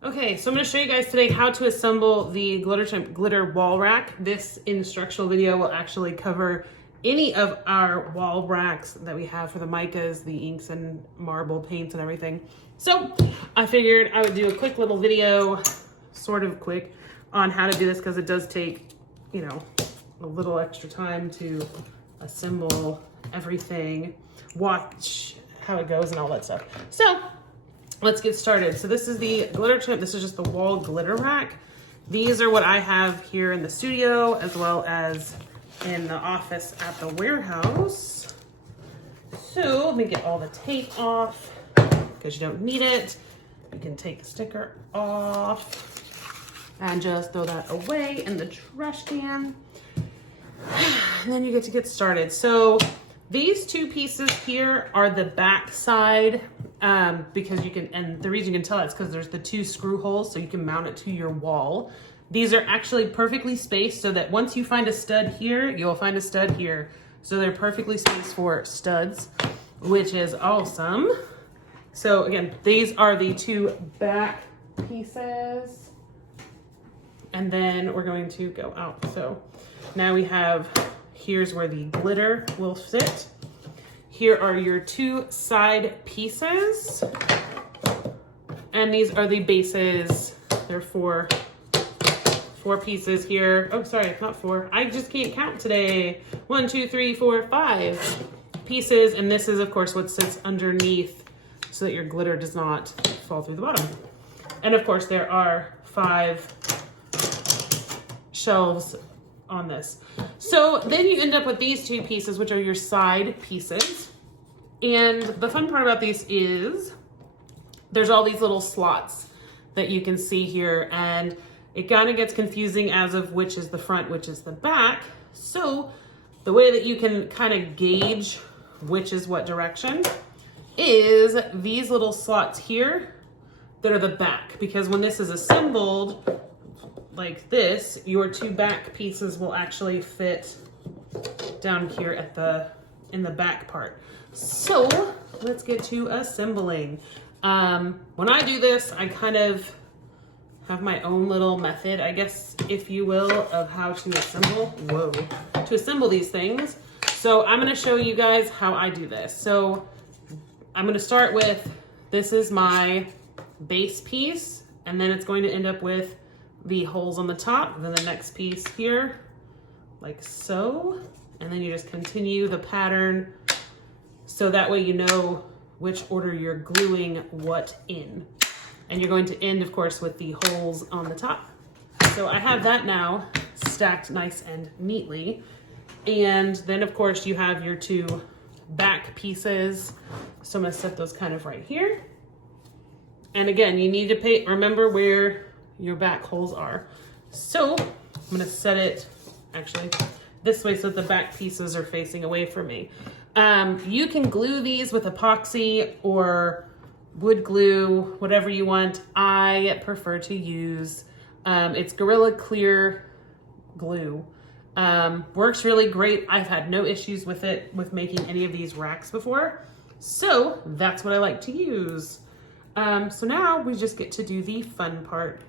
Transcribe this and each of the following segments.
Okay, so I'm going to show you guys today how to assemble the Glitter Chimp Glitter Wall Rack. This instructional video will actually cover any of our wall racks that we have for the micas, the inks and marble paints and everything. So I figured I would do a quick little video, sort of quick, on how to do this because it does take, you know, a little extra time to assemble everything, watch how it goes and all that stuff. So let's get started. So this is the Glitter Chimp. This is just the wall glitter rack. These are what I have here in the studio as well as in the office at the warehouse. So let me get all the tape off because you don't need it. You can take the sticker off and just throw that away in the trash can. And then you get to get started. So these two pieces here are the back side because you can, and the reason you can tell it's because there's the two screw holes so you can mount it to your wall. These are actually perfectly spaced so that once you find a stud here, you'll find a stud here. So they're perfectly spaced for studs, which is awesome. So again, these are the two back pieces. And then we're going to go out. So now we have, here's where the glitter will sit. Here are your two side pieces. And these are the bases. There are four pieces here. Oh, sorry, not four. I just can't count today. 1, 2, 3, 4, 5 pieces. And this is, of course, what sits underneath so that your glitter does not fall through the bottom. And of course, there are 5 shelves on this. So then you end up with these two pieces, which are your side pieces. And the fun part about these is there's all these little slots that you can see here, and it kind of gets confusing as of which is the front, which is the back. So the way that you can kind of gauge which is what direction is these little slots here that are the back, because when this is assembled like this, your two back pieces will actually fit down here at in the back part. So let's get to assembling. When I do this, I kind of have my own little method, I guess, if you will, of how to assemble these things. So I'm going to show you guys how I do this. So I'm going to start with, this is my base piece, and then it's going to end up with the holes on the top, then the next piece here, like so, and then you just continue the pattern so that way you know which order you're gluing what in. And you're going to end, of course, with the holes on the top. So I have that now stacked nice and neatly. And then, of course, you have your two back pieces. So I'm going to set those kind of right here. And again, you need to remember where your back holes are. So I'm going to set it actually this way so that the back pieces are facing away from me. You can glue these with epoxy or wood glue, whatever you want. I prefer to use, it's Gorilla Clear glue. Works really great. I've had no issues with it, with making any of these racks before. So that's what I like to use. So now we just get to do the fun part,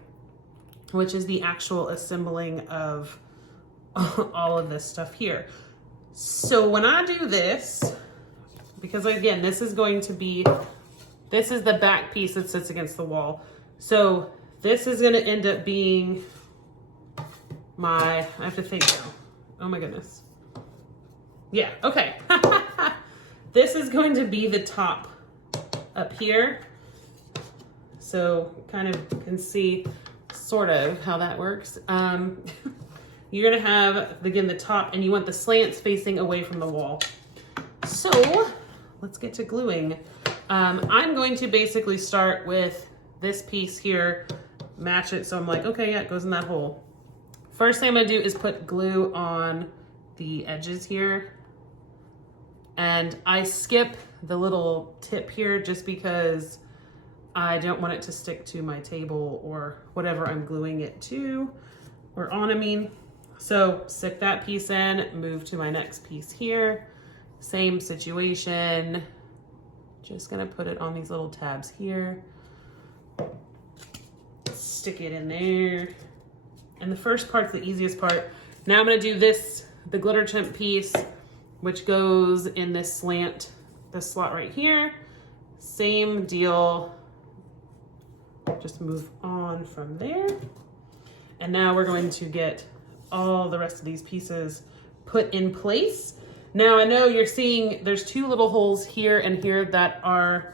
which is the actual assembling of all of this stuff here. So when I do this, because again, this is the back piece that sits against the wall. So this is going to end up being I have to think now. Oh my goodness. Yeah, okay. This is going to be the top up here. So kind of can see sort of how that works. You're gonna have, again, the top, and you want the slants facing away from the wall. So let's get to gluing. I'm going to basically start with this piece here, match it. So I'm like, okay, yeah, it goes in that hole. First thing I'm gonna do is put glue on the edges here. And I skip the little tip here just because I don't want it to stick to my table or whatever I'm gluing it to or on, I mean. So stick that piece in, move to my next piece here. Same situation. Just gonna put it on these little tabs here. stick it in there. And the first part's the easiest part. Now I'm gonna do this, the glitter chimp piece, which goes in this slant, this slot right here. Same deal, just move on from there. And now we're going to get all the rest of these pieces put in place. Now I know you're seeing there's two little holes here and here that are,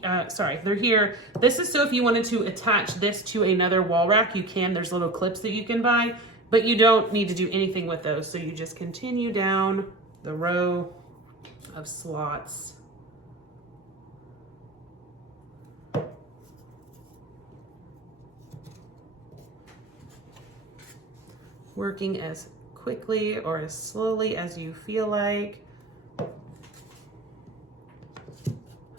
they're here. This is so if you wanted to attach this to another wall rack, you can. There's little clips that you can buy, but you don't need to do anything with those. So you just continue down the row of slots. Working as quickly or as slowly as you feel like.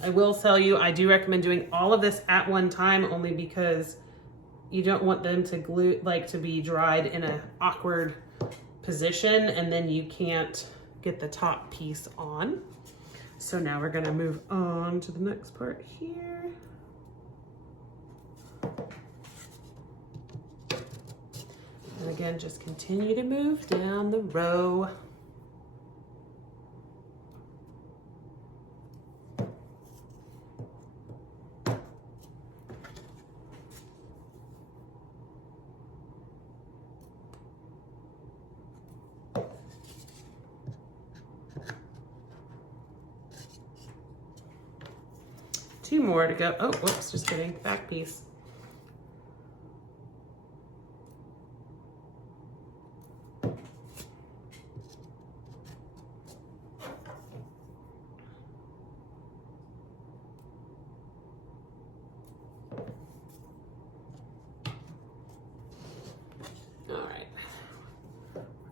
I will tell you, I do recommend doing all of this at one time only because you don't want them to glue, like to be dried in an awkward position and then you can't get the top piece on. So now we're gonna move on to the next part here. And again, just continue to move down the row. Two more to go. Oh, whoops, just kidding. Back piece.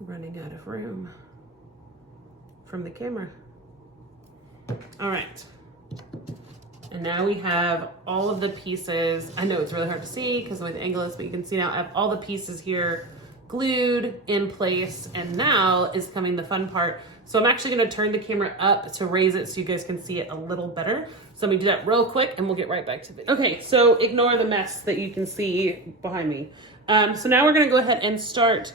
Running out of room from the camera. All right. And now we have all of the pieces. I know it's really hard to see because of the way the angle is, but you can see now I have all the pieces here glued in place. And now is coming the fun part. So I'm actually gonna turn the camera up to raise it so you guys can see it a little better. So let me do that real quick and we'll get right back to video. Okay, so ignore the mess that you can see behind me. So now we're gonna go ahead and start.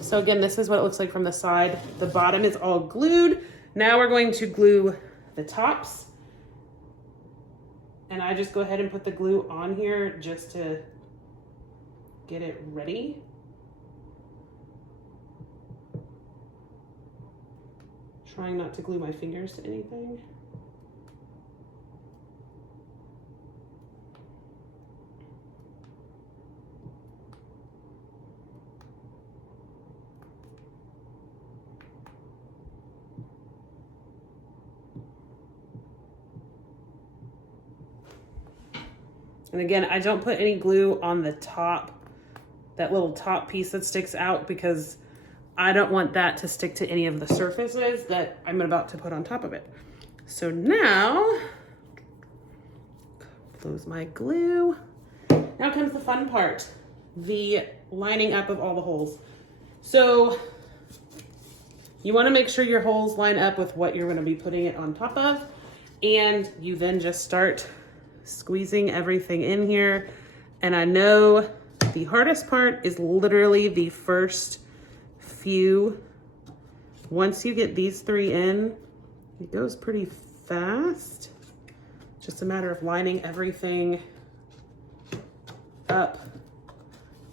So again, this is what it looks like from the side. The bottom is all glued. Now we're going to glue the tops. And I just go ahead and put the glue on here just to get it ready. Trying not to glue my fingers to anything. And again, I don't put any glue on the top, that little top piece that sticks out, because I don't want that to stick to any of the surfaces that I'm about to put on top of it. So now, close my glue. Now comes the fun part, the lining up of all the holes. So you want to make sure your holes line up with what you're going to be putting it on top of. And you then just start squeezing everything in here. And I know the hardest part is literally the first few. Once you get these three in, it goes pretty fast. Just a matter of lining everything up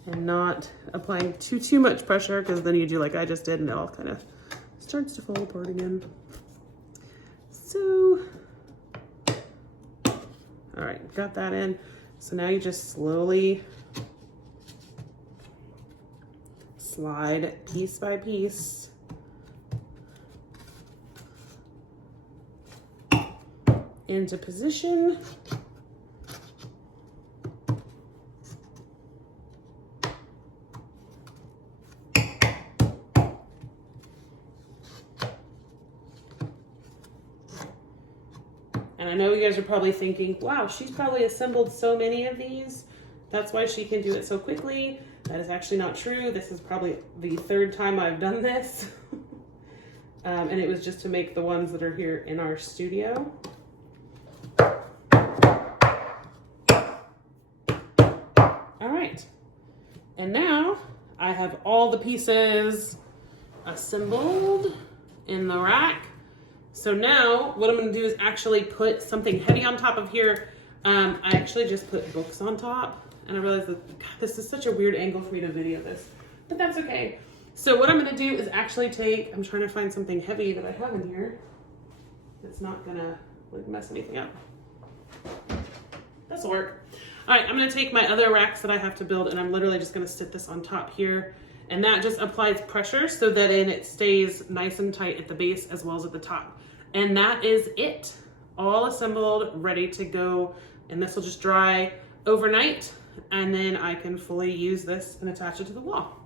and not applying too much pressure, because then you do like I just did and it all kind of starts to fall apart again. So all right, got that in. So now you just slowly slide piece by piece into position. And I know you guys are probably thinking, wow, she's probably assembled so many of these. That's why she can do it so quickly. That is actually not true. This is probably the third time I've done this. And it was just to make the ones that are here in our studio. have all the pieces assembled in the rack. So now what I'm gonna do is actually put something heavy on top of here. I actually just put books on top, and I realized that, God, this is such a weird angle for me to video this, but that's okay. So what I'm gonna do is actually take, I'm trying to find something heavy that I have in here that's not gonna like mess anything up. This'll work. All right, I'm gonna take my other racks that I have to build, and I'm literally just gonna sit this on top here, and that just applies pressure so that it stays nice and tight at the base as well as at the top. And that is it. All assembled, ready to go. And this will just dry overnight, and then I can fully use this and attach it to the wall.